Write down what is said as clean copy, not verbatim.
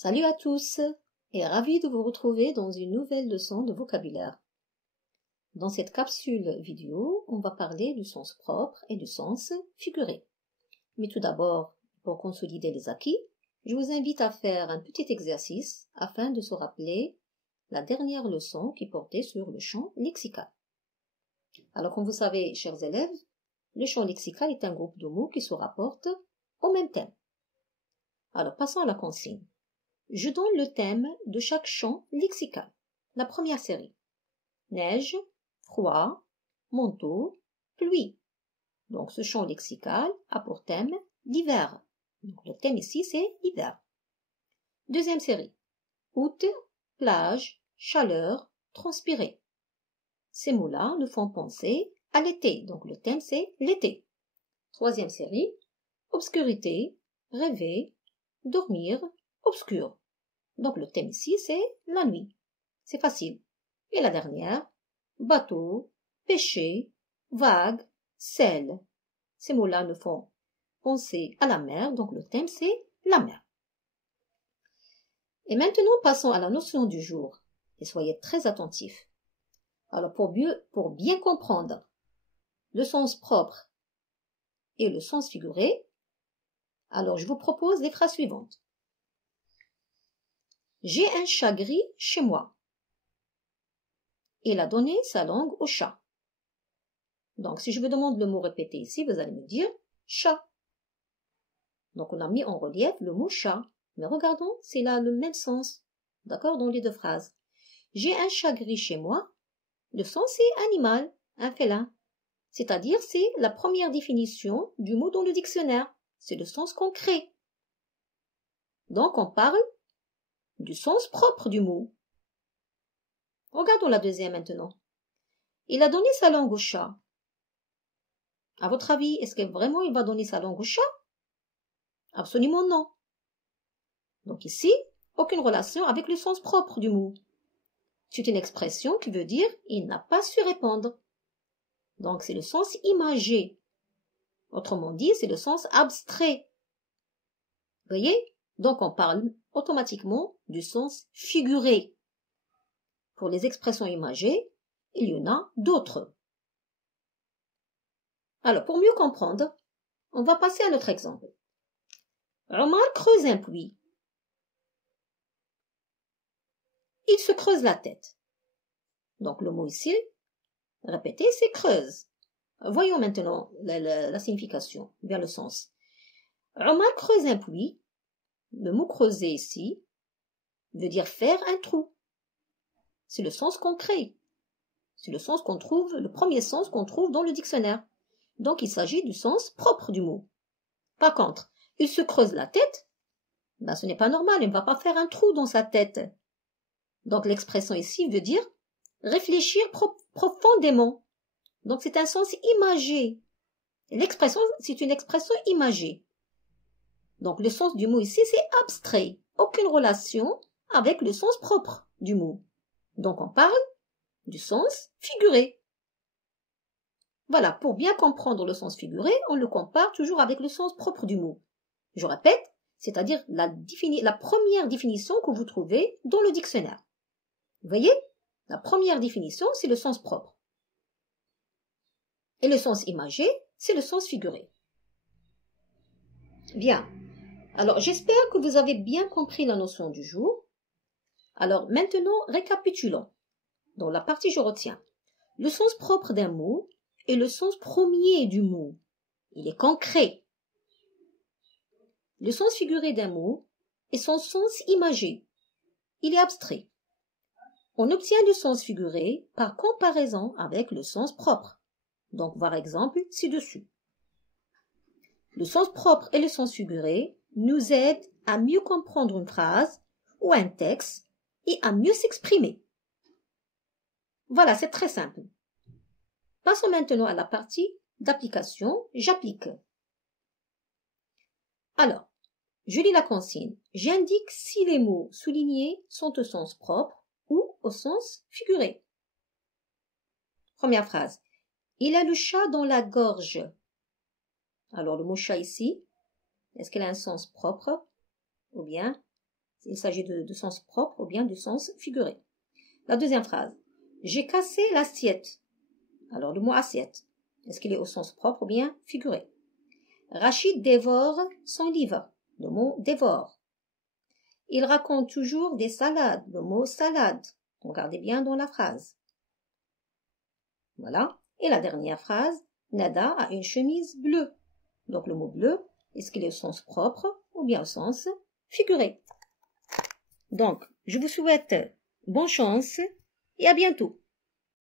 Salut à tous et ravi de vous retrouver dans une nouvelle leçon de vocabulaire. Dans cette capsule vidéo, on va parler du sens propre et du sens figuré. Mais tout d'abord, pour consolider les acquis, je vous invite à faire un petit exercice afin de se rappeler la dernière leçon qui portait sur le champ lexical. Alors comme vous savez, chers élèves, le champ lexical est un groupe de mots qui se rapportent au même thème. Alors passons à la consigne. Je donne le thème de chaque champ lexical. La première série. Neige, froid, manteau, pluie. Donc ce champ lexical a pour thème l'hiver. Donc le thème ici c'est l'hiver. Deuxième série. Août, plage, chaleur, transpirer. Ces mots-là nous font penser à l'été. Donc le thème c'est l'été. Troisième série. Obscurité, rêver, dormir, obscur. Donc le thème ici, c'est la nuit. C'est facile. Et la dernière, bateau, pêcher, vague, sel. Ces mots-là nous font penser à la mer, donc le thème c'est la mer. Et maintenant, passons à la notion du jour. Et soyez très attentifs. Alors pour bien comprendre le sens propre et le sens figuré, alors je vous propose les phrases suivantes. J'ai un chat gris chez moi. Il a donné sa langue au chat. Donc, si je vous demande le mot répété ici, vous allez me dire chat. Donc, on a mis en relief le mot chat. Mais regardons, c'est là le même sens. D'accord, dans les deux phrases. J'ai un chat gris chez moi. Le sens c'est animal, un félin. C'est-à-dire, c'est la première définition du mot dans le dictionnaire. C'est le sens concret. Donc, on parle du sens propre du mot. Regardons la deuxième maintenant. Il a donné sa langue au chat. À votre avis, est-ce que vraiment il va donner sa langue au chat? Absolument non. Donc ici, aucune relation avec le sens propre du mot. C'est une expression qui veut dire il n'a pas su répondre. Donc c'est le sens imagé. Autrement dit, c'est le sens abstrait. Vous voyez? Donc on parle automatiquement du sens figuré. Pour les expressions imagées, il y en a d'autres. Alors, pour mieux comprendre, on va passer à notre exemple. Omar creuse un puits. Il se creuse la tête. Donc, le mot ici, répété, c'est creuse. Voyons maintenant la signification, bien le sens. Omar creuse un puits. Le mot creuser ici veut dire faire un trou. C'est le sens concret. C'est le sens qu'on trouve, le premier sens qu'on trouve dans le dictionnaire. Donc, il s'agit du sens propre du mot. Par contre, il se creuse la tête, ben, ce n'est pas normal, il ne va pas faire un trou dans sa tête. Donc, l'expression ici veut dire réfléchir profondément. Donc, c'est un sens imagé. L'expression, c'est une expression imagée. Donc, le sens du mot ici, c'est abstrait. Aucune relation avec le sens propre du mot. Donc, on parle du sens figuré. Voilà, pour bien comprendre le sens figuré, on le compare toujours avec le sens propre du mot. Je répète, c'est-à-dire la première définition que vous trouvez dans le dictionnaire. Vous voyez, la première définition, c'est le sens propre. Et le sens imagé, c'est le sens figuré. Bien. Alors, j'espère que vous avez bien compris la notion du jour. Alors, maintenant, récapitulons. Dans la partie je retiens. Le sens propre d'un mot est le sens premier du mot. Il est concret. Le sens figuré d'un mot est son sens imagé. Il est abstrait. On obtient le sens figuré par comparaison avec le sens propre. Donc, par exemple, ci-dessus. Le sens propre et le sens figuré nous aident à mieux comprendre une phrase ou un texte et à mieux s'exprimer. Voilà, c'est très simple. Passons maintenant à la partie d'application. J'applique. Alors, je lis la consigne. J'indique si les mots soulignés sont au sens propre ou au sens figuré. Première phrase. Il a le chat dans la gorge. Alors, le mot chat ici, est-ce qu'elle a un sens propre ou bien Il s'agit de sens propre ou bien du sens figuré. La deuxième phrase. J'ai cassé l'assiette. Alors le mot assiette, est-ce qu'il est au sens propre ou bien figuré? Rachid dévore son livre. Le mot dévore. Il raconte toujours des salades. Le mot salade. Regardez bien dans la phrase. Voilà. Et la dernière phrase. Nada a une chemise bleue. Donc le mot bleu, est-ce qu'il est au sens propre ou bien au sens figuré? Donc, je vous souhaite bonne chance et à bientôt.